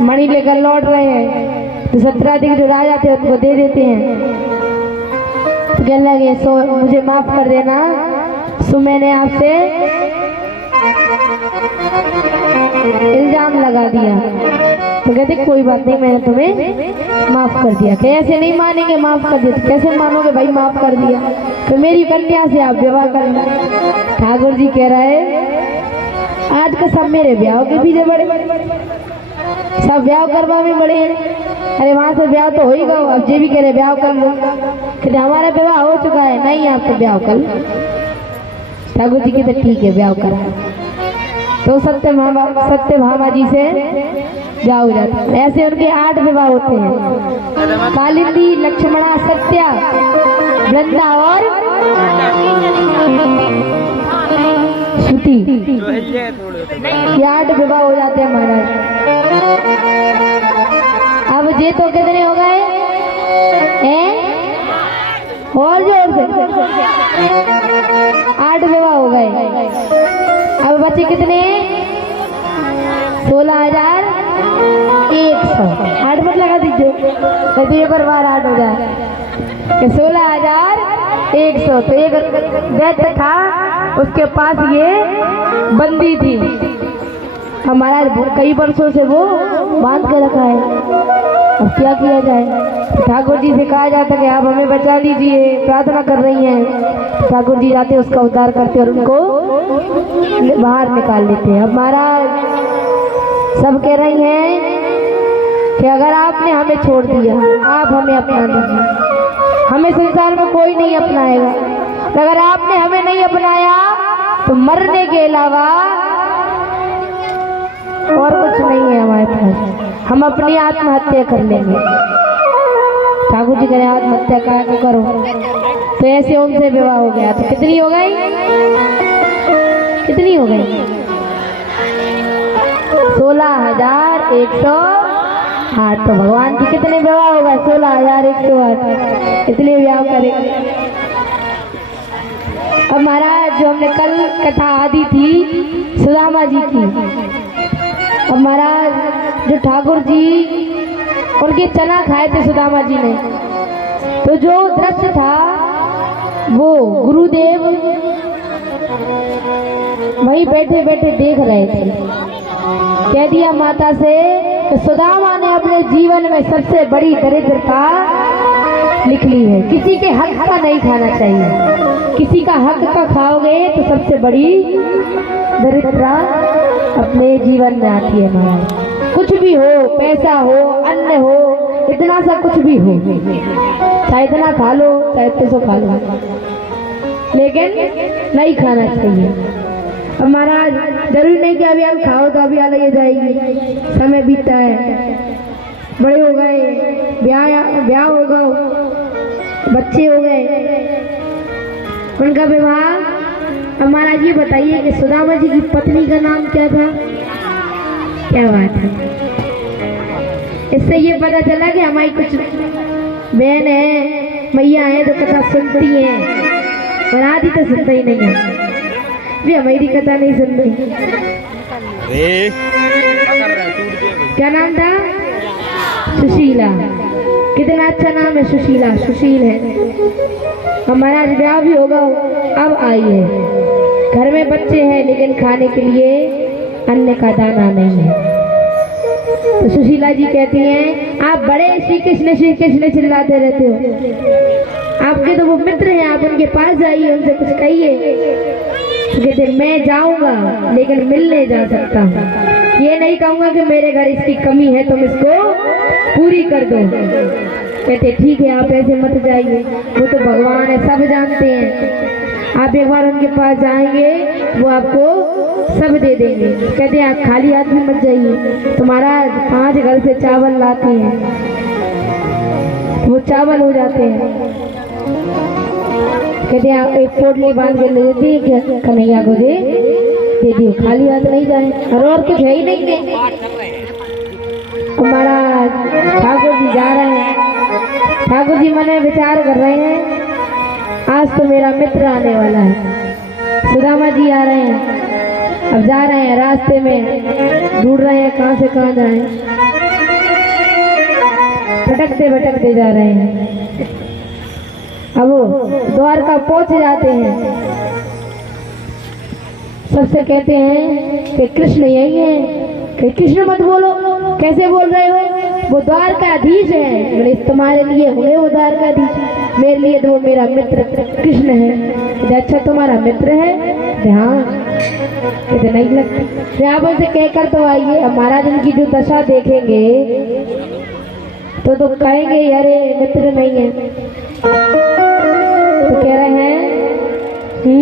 मणि लेकर लौट रहे हैं तो सत्राधिक जो राजा थे उनको दे देते हैं। तो कहने लगे सो मुझे माफ कर देना, सो मैंने आपसे इल्जाम लगा दिया। तो कहते कोई बात नहीं, मैंने तुम्हें माफ कर दिया। कैसे नहीं मानेंगे, माफ कर दिया तो कैसे मानोगे भाई, माफ कर दिया तो मेरी कन्या से आप विवाह करना। ठाकुर जी कह रहे आज का सब मेरे ब्याह के पीछे बड़े, सब ब्याह करवा में बड़े हैं। अरे वहां से ब्याह तो हो ही गया, अब ये भी कह रहे ब्याह कर लो। कहते हमारा विवाह हो चुका है। नहीं आप तो ब्याह कर लो। ठाकुर जी कहते ठीक है ब्याह करा। तो सत्यभामा जी से ब्याह हो जाता है। ऐसे उनके 8 विवाह होते हैं। कालिंदी, लक्ष्मणा, सत्या, वृंदा और श्रुति, ये 8 विवाह हो जाते हैं महाराज। अब ये तो कितने हो गए हैं? और जोर से 8 विवाह हो गए। अब बच्चे कितने? 16,100। 8 मत लगा दीजिए तो एक बार 8 हो जाए। 16,100। तो एक दैत्य था, उसके पास ये बंदी थी। हमारा कई वर्षों से वो बांध के रखा है। अब क्या किया जाए? ठाकुर जी से कहा जाता कि आप हमें बचा लीजिए, प्रार्थना कर रही हैं। ठाकुर जी जाते उसका उद्धार करते और उनको बाहर निकाल लेते हैं। अब महाराज सब कह रही हैं कि अगर आपने हमें छोड़ दिया, आप हमें अपना लीजिए, हमें संसार में कोई नहीं अपनाएगा। अगर आपने हमें नहीं अपनाया तो मरने के अलावा और कुछ नहीं है हमारे पास, हम अपनी आत्महत्या कर लेंगे। ठाकुर जी कहे आत्महत्या का करो। तो ऐसे उनसे विवाह हो गया। तो कितनी हो गई? कितनी हो गई? 16,108। तो भगवान की कितने विवाह होगा? 16,108। इसलिए विवाह करेंगे। अब महाराज जो हमने कल कथा आदि थी सुदामा जी की, अब महाराज जो ठाकुर जी उनके चना खाए थे सुदामा जी ने, तो जो दृश्य था वो गुरुदेव वहीं बैठे बैठे देख रहे थे। कह दिया माता से कि सुदामा ने अपने जीवन में सबसे बड़ी दरिद्रता लिख ली है। किसी के हक का नहीं खाना चाहिए, किसी का हक का खाओगे तो सबसे बड़ी दरिद्रता अपने जीवन में आती है महाराज। कुछ भी हो, पैसा हो, अन्न हो, इतना सा कुछ भी हो, चाहे इतना खा लो चाहे इतने सो खा लो, लेकिन नहीं खाना चाहिए। अब महाराज जरूरी नहीं कि अभी आप खाओ तो अभी अलग जाएगी, समय बीतता है, बड़े हो गए, ब्याह हो गए, बच्चे हो गए, उनका विवाह। अब महाराज ये बताइए कि सुदामा जी की पत्नी का नाम क्या था? क्या बात है। इससे ये पता चला कि हमारी कुछ बहन है, मैया है जो कथा सुनती हैं, और आदि तो सुनता ही नहीं है, भी हमारी कथा नहीं सुन रही। क्या नाम था? सुशीला। कितना अच्छा नाम है सुशीला, सुशील है। हमारा ब्याह भी होगा, अब आई है, घर में बच्चे हैं लेकिन खाने के लिए अन्न का दाना नहीं है। तो सुशीला जी कहती हैं आप बड़े श्री कृष्ण चिल्लाते रहते हो, आपके तो वो मित्र हैं, आप उनके पास जाइए, उनसे कुछ कहिए। तो कहते मैं जाऊंगा लेकिन मिलने जा सकता हूँ, ये नहीं कहूंगा कि मेरे घर इसकी कमी है तुम इसको पूरी कर दो। कहते ठीक है आप ऐसे मत जाइए, वो तो भगवान है, सब जानते हैं, आप एक बार उनके पास जाएंगे वो आपको सब दे देंगे। कहते हैं आप खाली हाथ में मत जाइए, तुम्हारा 5 घर से चावल लाते हैं, वो चावल हो जाते हैं। कहते हैं एक पोटली बांध के ले देती है कन्हैया को दे दियो, खाली हाथ नहीं जाए, और कुछ है ही नहीं। हमारा ठाकुर जी जा रहे हैं, ठाकुर जी मन में विचार कर रहे हैं आज तो मेरा मित्र आने वाला है। सुदामा जी आ रहे हैं, अब जा रहे हैं, रास्ते में ढूंढ रहे हैं कहाँ से कहाँ जाए। भटकते भटकते जा रहे हैं। अब वो द्वारका पहुंच जाते हैं, सबसे कहते हैं कि कृष्ण यही है। कि कृष्ण मत बोलो, कैसे बोल रहे हो, वो द्वारकाधीश है। बोले तुम्हारे लिए हुए वो द्वारकाधीश, मेरे लिए तो वो मेरा मित्र कृष्ण है। अच्छा तुम्हारा मित्र है? हाँ। कहते नहीं लगता। आप उनसे कहकर तो आइए, अब महाराज इनकी जो दशा देखेंगे तो कहेंगे अरे मित्र नहीं है। तो कह रहे हैं